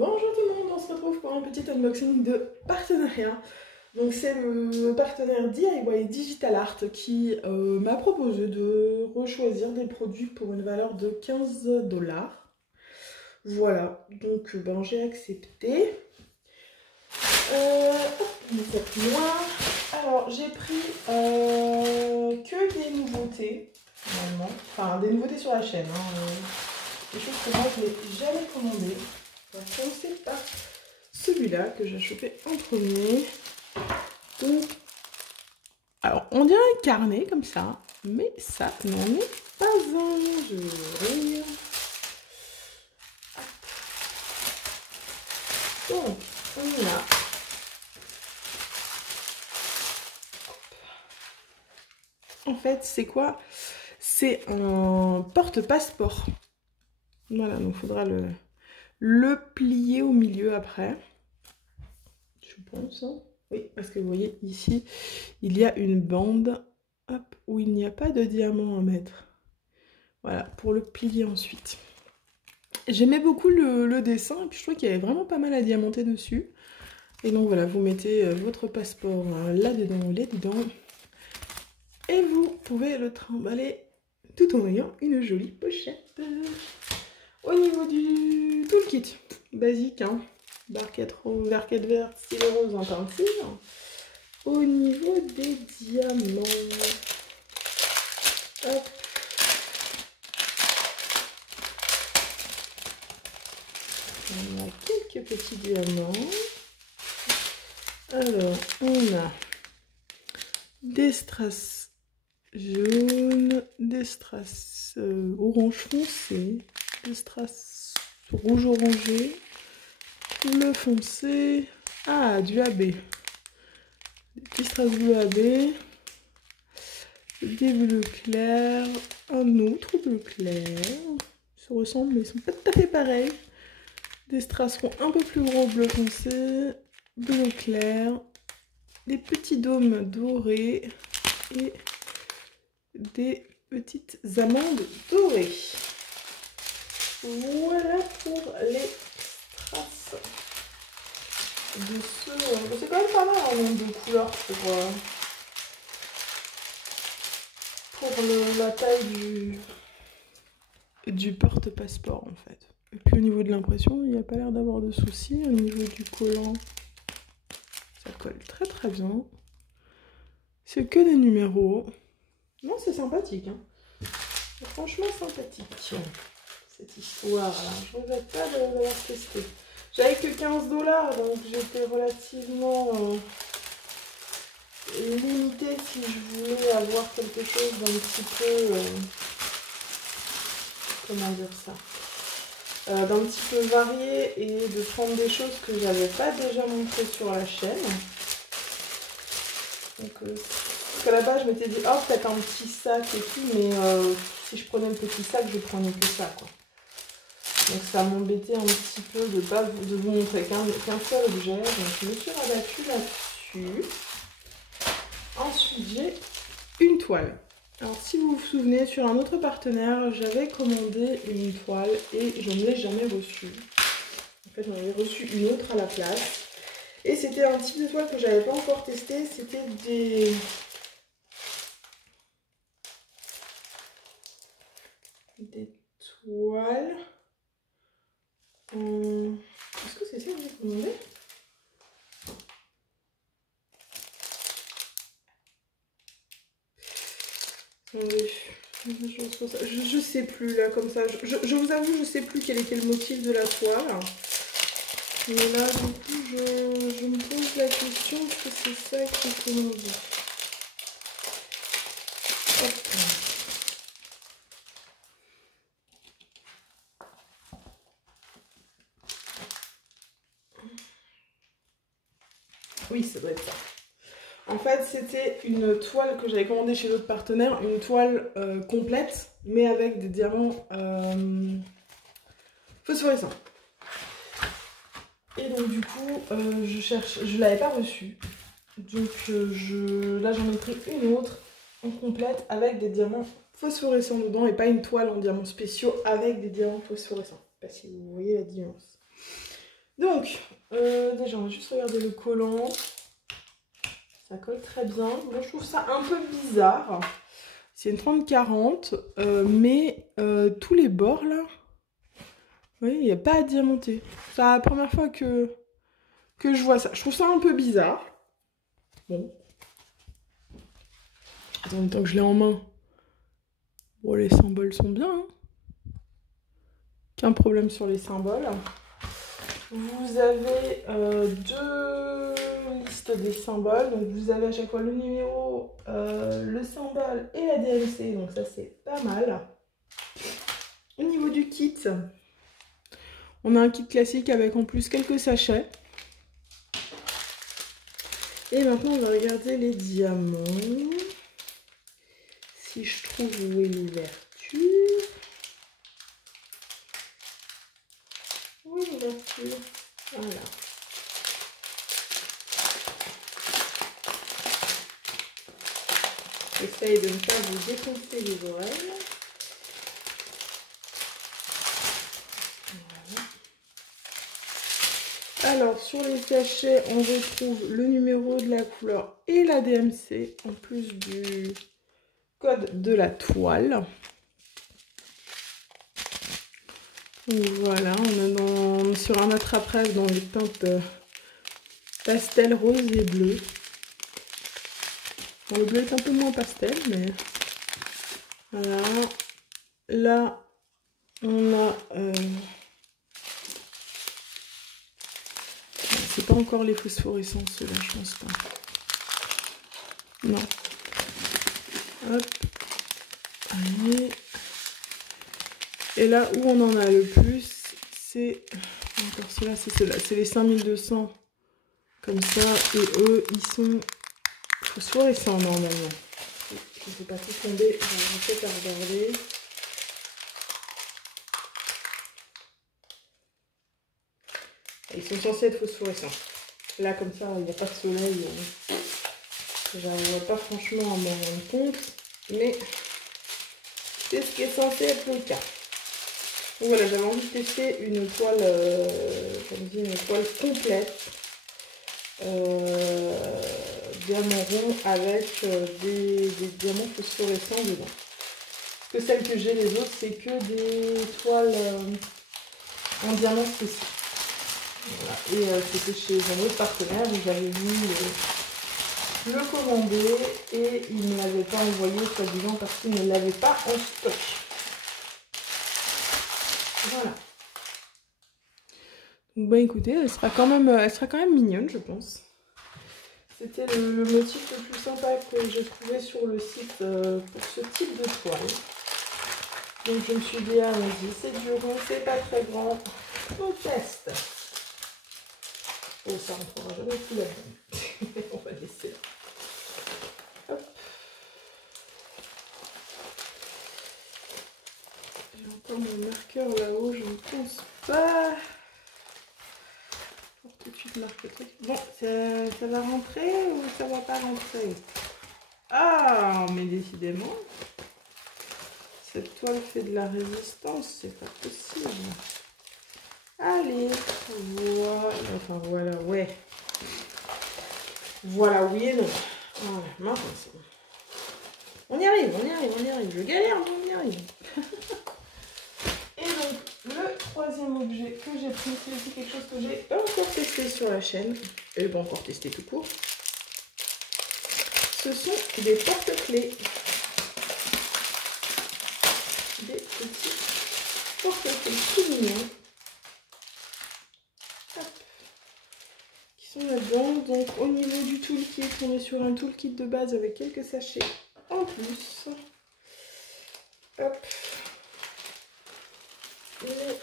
Bonjour tout le monde, on se retrouve pour un petit unboxing de partenariat. Donc c'est le partenaire DIY Digital Art qui m'a proposé de rechoisir des produits pour une valeur de 15 $. Voilà, donc j'ai accepté. Cette noire. Alors j'ai pris que des nouveautés, normalement. Enfin des nouveautés sur la chaîne. Des choses que moi je n'ai jamais commandées. On va commencer par celui-là que j'ai chopé en premier. Donc, alors on dirait un carnet comme ça, mais ça n'en est pas un. Je vais ouvrir. Donc, on a. En fait, c'est quoi? C'est un porte-passeport. Voilà, donc il faudra le plier au milieu après. Je pense. Oui, parce que vous voyez ici, il y a une bande hop, où il n'y a pas de diamant à mettre. Voilà, pour le plier ensuite. J'aimais beaucoup le dessin, et puis je trouvais qu'il y avait vraiment pas mal à diamanter dessus. Et donc voilà, vous mettez votre passeport là-dedans, et vous pouvez le trimballer tout en ayant une jolie pochette. Au niveau du toolkit, basique, hein. Barquette verte, stylet rose en peinture. Au niveau des diamants, hop. On a quelques petits diamants. Alors, on a des strass jaunes, des strass orange foncé, des strass rouge orangé, bleu foncé, du AB, des petits strass bleu AB, des bleus clairs, un autre bleu clair, ils se ressemblent mais ils sont pas tout à fait pareils, des strass un peu plus gros bleu foncé, bleu clair, des petits dômes dorés et des petites amandes dorées. Voilà pour les strass de ce. C'est quand même pas mal en nombre de couleurs pour la taille du porte-passeport en fait. Et puis au niveau de l'impression, il n'y a pas l'air d'avoir de soucis. Au niveau du collant, ça colle très très bien. C'est que des numéros. Non, c'est sympathique. Hein. C'est franchement sympathique. Cette histoire-là. Je ne regrette pas de l'avoir testé. J'avais que 15 $, donc j'étais relativement limitée si je voulais avoir quelque chose d'un petit peu... comment dire ça, d'un petit peu varié et de prendre des choses que j'avais pas déjà montrées sur la chaîne. Donc, parce qu'à la base, je m'étais dit, oh, peut-être un petit sac et tout, mais si je prenais le petit sac, je prenais que ça, quoi. Donc, ça m'embêtait un petit peu de vous montrer qu'un seul objet. Donc, je me suis rabattue là-dessus. Ensuite, j'ai une toile. Alors, si vous vous souvenez, sur un autre partenaire, j'avais commandé une toile et je ne l'ai jamais reçue. En fait, j'en avais reçu une autre à la place. Et c'était un type de toile que je n'avais pas encore testé. C'était des toiles. Est-ce que c'est ça que j'ai commandé? Je sais plus là comme ça. Je vous avoue, je sais plus quel était le motif de la toile. Mais là, du coup, je me pose la question, est-ce que c'est ça qui est commandé? Hop. Oui, ça doit être ça. En fait, c'était une toile que j'avais commandée chez l'autre partenaire, une toile complète, mais avec des diamants phosphorescents. Et donc du coup, je l'avais pas reçue. Donc là, j'en ai pris une autre en complète avec des diamants phosphorescents dedans et pas une toile en diamants spéciaux avec des diamants phosphorescents. Je sais pas si vous voyez la différence. Donc, déjà, on va juste regarder le collant. Ça colle très bien. Moi, je trouve ça un peu bizarre. C'est une 30-40, mais tous les bords, là, vous voyez, il n'y a pas à diamanter. C'est la première fois que je vois ça. Je trouve ça un peu bizarre. Bon. En même temps que je l'ai en main. Bon, les symboles sont bien, hein. Aucun problème sur les symboles. Vous avez deux listes des symboles. Donc vous avez à chaque fois le numéro, le symbole et la DMC. Donc ça c'est pas mal. Au niveau du kit, on a un kit classique avec en plus quelques sachets. Et maintenant on va regarder les diamants. Si je trouve où est l'ouverture. Où est l'ouverture? Voilà. J'essaye de ne pas vous défoncer les oreilles. Voilà. Alors, sur les sachets, on retrouve le numéro de la couleur et la DMC, en plus du code de la toile. Donc, voilà, on est sur un attrape-rêve dans les teintes pastel, rose et bleu. Bon, le bleu est un peu moins pastel, mais voilà. Là, on a... c'est pas encore les phosphorescents, ceux-là, je pense pas. Non. Hop. Allez. Et là où on en a le plus, c'est... Encore ceux-là, c'est ceux-là. C'est les 5200. Comme ça. Et eux, ils sont phosphorescents normalement. Je ne sais pas tout tomber. Je vais peut-être à regarder. Ils sont censés être phosphorescents. Là, comme ça, il n'y a pas de soleil. J'arrive pas franchement à m'en rendre compte. Mais c'est ce qui est censé être le cas. Donc voilà, j'avais envie de tester une toile, une toile complète. Diamant rond avec des diamants phosphorescents dedans. Parce que celles que j'ai, les autres, c'est que des toiles en diamant spécial. Voilà. Et c'était chez un autre partenaire où j'avais vu le commander et il ne l'avait pas envoyé, soi-disant, parce qu'il ne l'avait pas en stock. Voilà. Donc bah écoutez, elle sera quand même mignonne, je pense. C'était le motif le plus sympa que j'ai trouvé sur le site pour ce type de toile. Donc je me suis dit, ah vas-y, c'est du rond, c'est pas très grand, on teste. Oh, ça rentrera jamais plus là-dedans. On va laisser. Hop. J'ai encore mon marqueur là-haut, je ne pense pas. Pour tout de suite marquer le truc. Bon, ça va rentrer ou ça va pas rentrer? Ah, mais décidément, cette toile fait de la résistance, c'est pas possible. Allez, voilà, enfin voilà, ouais. Voilà, oui et non. Voilà, maintenant c'est bon. On y arrive, on y arrive, on y arrive. Je galère, mais on y arrive. Et donc, le troisième objet que j'ai pris, c'est aussi quelque chose que j'ai pas encore testé sur la chaîne. Et pas encore testé tout court. Ce sont des porte-clés. Des petits porte-clés tout mignons. Qui sont là-dedans. Donc, au niveau du toolkit, on est sur un toolkit de base avec quelques sachets en plus. Hop. Les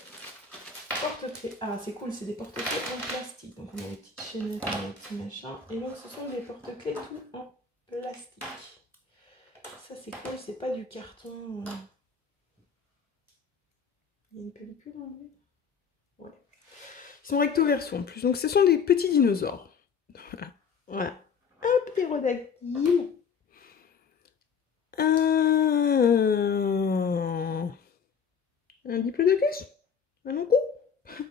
porte-clés. Ah, c'est cool, c'est des porte-clés en plastique. Donc, on a des petites chaînettes, on a des petits machins. Et donc, ce sont des porte-clés tout en plastique. Ça, c'est cool, c'est pas du carton. Il y a une pellicule en lui. Ouais. Ils sont recto verso en plus. Donc, ce sont des petits dinosaures. Voilà. Un ptérodactyle. Un diplodocus. Un onco.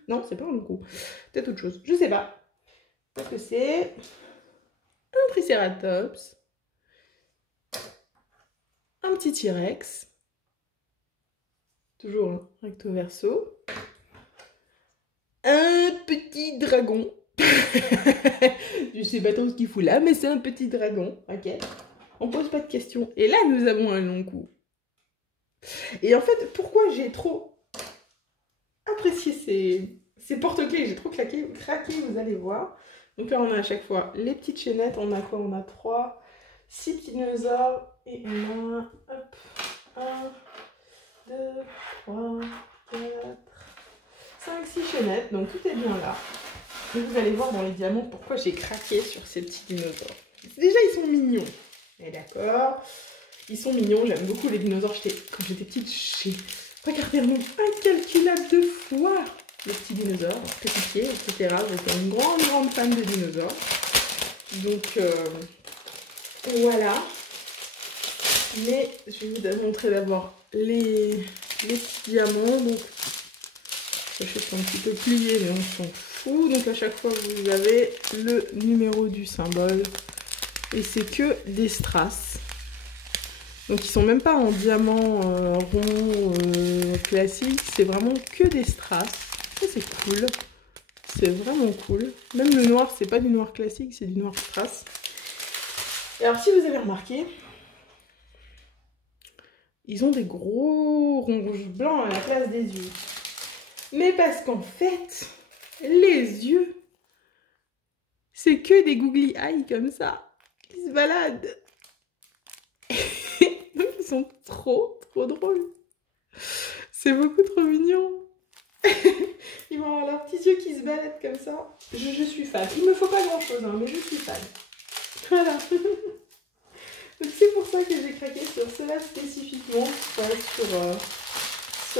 Non, c'est pas un long cou. Peut-être autre chose. Je sais pas. Qu'est-ce que c'est? Un Triceratops. Un petit T-Rex. Toujours hein, recto verso. Un petit dragon. Je sais pas trop ce qu'il fout là, mais c'est un petit dragon. Ok. On pose pas de questions. Et là, nous avons un long cou. Et en fait, pourquoi j'ai trop apprécié ces porte-clés, j'ai trop craqué, vous allez voir. Donc là, on a à chaque fois les petites chaînettes. On a quoi? On a 6 dinosaures. Et on a, hop, 1, 2, 3, 4, 5, 6 chaînettes. Donc tout est bien là. Et vous allez voir dans les diamants pourquoi j'ai craqué sur ces petits dinosaures. Déjà, ils sont mignons. Et d'accord. Ils sont mignons, j'aime beaucoup les dinosaures. Quand j'étais petite, j'ai regardé un nombre incalculable de fois les petits dinosaures, petits pieds, etc. J'étais une grande fan de dinosaures. Donc, voilà. Mais je vais vous montrer d'abord les petits diamants. Donc, sachez que c'est un petit peu plié, mais on s'en fout. Donc, à chaque fois, vous avez le numéro du symbole. Et c'est que des strass. Donc ils sont même pas en diamant rond classique, c'est vraiment que des strass. Ça c'est cool, c'est vraiment cool. Même le noir, c'est pas du noir classique, c'est du noir strass. Et alors si vous avez remarqué, ils ont des gros ronds blancs à la place des yeux. Mais parce qu'en fait, les yeux, c'est que des googly eyes comme ça, qui se baladent. Donc ils sont trop drôles. C'est beaucoup trop mignon. Ils vont avoir leurs petits yeux qui se baladent comme ça. Je suis fan. Il me faut pas grand chose, hein, mais je suis fan. Voilà. Donc c'est pour ça que j'ai craqué sur cela spécifiquement, sur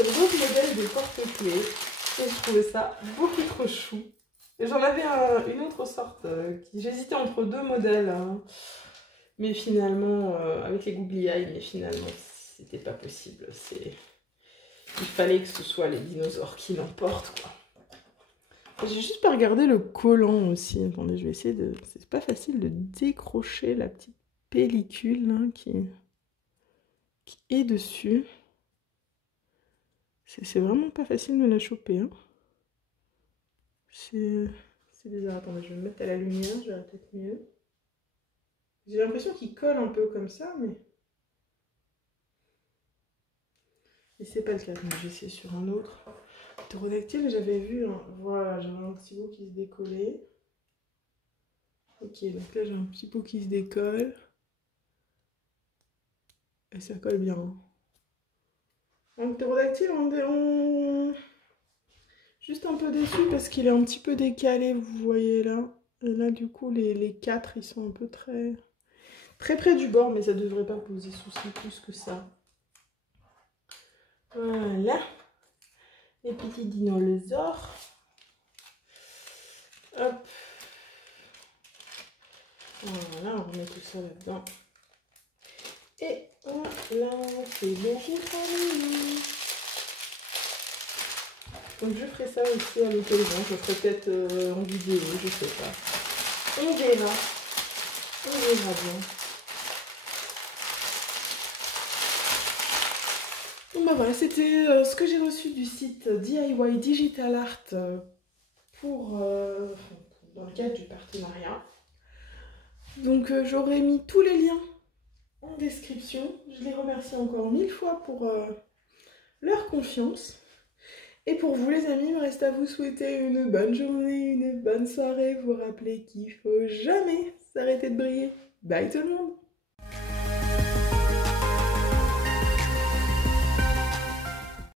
d'autres modèles de porte-clés. Et je trouvais ça beaucoup trop chou. Et j'en avais une autre sorte. J'hésitais entre deux modèles. Hein. Mais finalement, avec les googly eyes, mais finalement, c'était pas possible. Il fallait que ce soit les dinosaures qui l'emportent, quoi. J'ai juste pas regardé le collant aussi. Attendez, je vais essayer de... C'est pas facile de décrocher la petite pellicule là, qui est dessus. C'est vraiment pas facile de la choper. Hein. C'est bizarre. Attendez, je vais me mettre à la lumière, je verrai peut-être mieux. J'ai l'impression qu'il colle un peu comme ça, mais... Et c'est pas le cas, donc j'ai essayé sur un autre. Ptérodactyle, j'avais vu, hein. Voilà, j'avais un petit bout qui se décollait. Ok, donc là j'ai un petit bout qui se décolle. Et ça colle bien. En ptérodactyle, on... Juste un peu déçu parce qu'il est un petit peu décalé, vous voyez là. Et là, du coup, les 4, ils sont un peu très près du bord, mais ça devrait pas poser souci plus que ça. Voilà. Les petits dinosaures. Hop. Voilà, on remet tout ça là-dedans. Et voilà, c'est bon, j'ai terminé. Donc je ferai ça aussi à l'occasion, je ferai peut-être en vidéo, je sais pas. On verra bien. Bon bah voilà, c'était ce que j'ai reçu du site DIY Digital Art dans le cadre du partenariat. Donc j'aurai mis tous les liens en description. Je les remercie encore 1000 fois pour leur confiance. Et pour vous les amis, il me reste à vous souhaiter une bonne journée, une bonne soirée. Vous rappeler qu'il ne faut jamais s'arrêter de briller. Bye tout le monde!